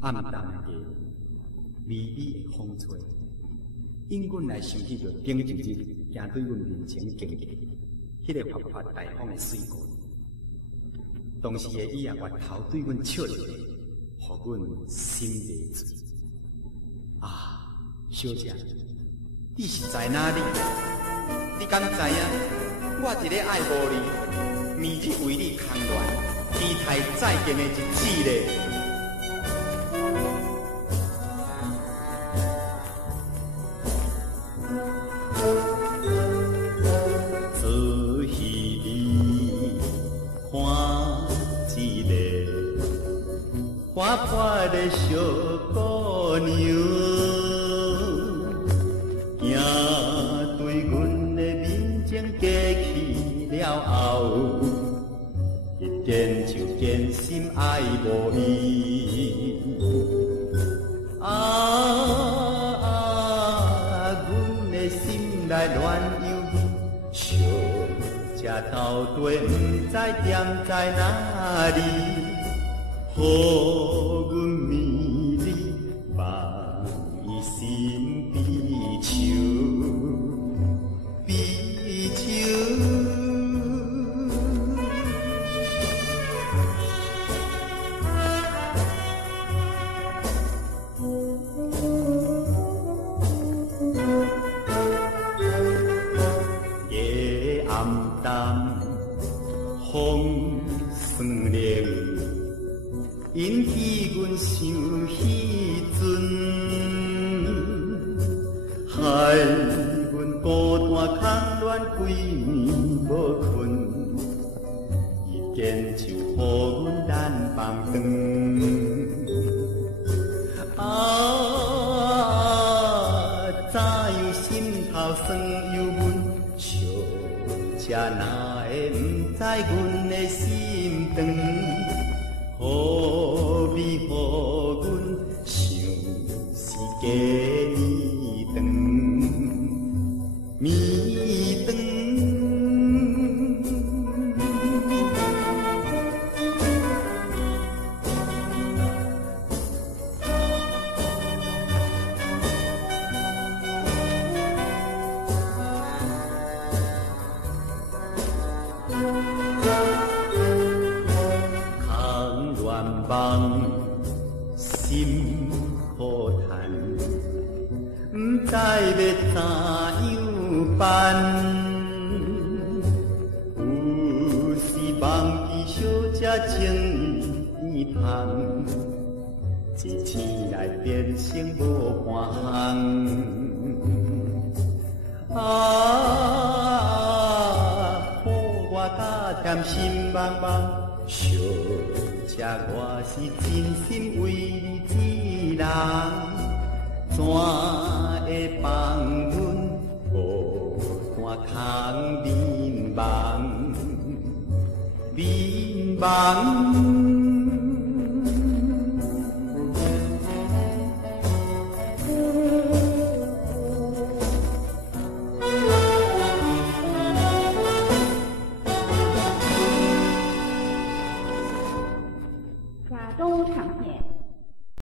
暗淡的夜，微微的风吹，引阮来想起着顶一日行对阮面前经过，迄个发发大风的水果。当时的伊也越头对阮笑一下，互阮心迷醉。啊，小姐，你是在哪里？你敢知影？我一个爱无你，暝日为你空恋，期待再见的日子咧。活泼的小姑娘，行对阮的面前过去了后，一见就见心爱无伊。阮的心内乱悠悠，小姐到底不知点在哪里。予阮迷离，望伊心悲秋，悲秋。夜暗淡，风霜冷。引起阮想彼阵，害阮孤单空恋规暝无困，一见就予阮难放长。早有心头酸忧闷，小姐哪会不知阮的心肠？予阮想是假暝长，暝长。梦心苦叹，不知要怎样办。有时忘记小姐情意盼，一天来变成无半项。苦我加添心茫茫。小姐，我是真心为你一人，怎会放阮孤单空迷茫？迷茫。